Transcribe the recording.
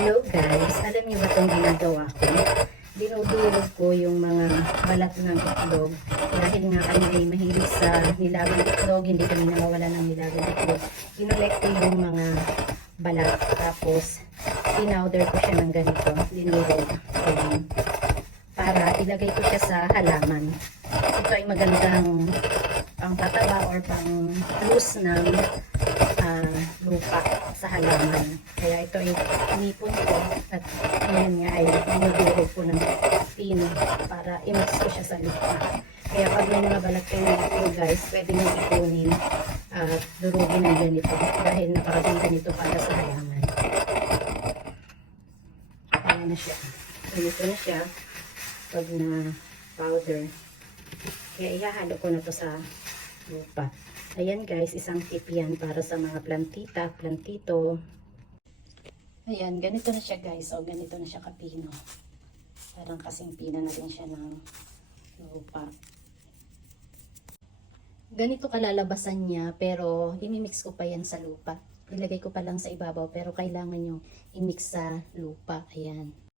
Hello guys, alam niyo ba itong ginagawa ko? Dinudulog ko yung mga balat ng itlog dahil nga kami ay mahilig sa nilagang itlog, hindi kami nawawala ng nilagang itlog. Kinolect ko yung mga balat tapos pinowder ko siya ng ganito, dinurog. Ayan. Para ilagay ko siya sa halaman. Ito ay magandang pang pataba or pang loose ng ah, lupa sa halaman. Kaya ito ay inipon ko at ngayon nga ay dinudurog ko ng pino para i-mix ko siya sa lupa. Kaya pag may mga balat kayo nito guys, pwede nyo ipunin at durugin ng ganito dahil napakaganda nito para sa halaman. Ayan na siya. Ganito na siya pag na powder. Kaya ihahalo ko na to sa lupa. Ayan guys, isang tip yan para sa mga plantita, plantito. Ayan, ganito na siya guys. O, ganito na siya kapino. Parang kasing pina na rin siya ng lupa. Ganito kalalabasan niya, pero imimix ko pa yan sa lupa. Ilagay ko pa lang sa ibabaw, pero kailangan nyo i-mix sa lupa. Ayan.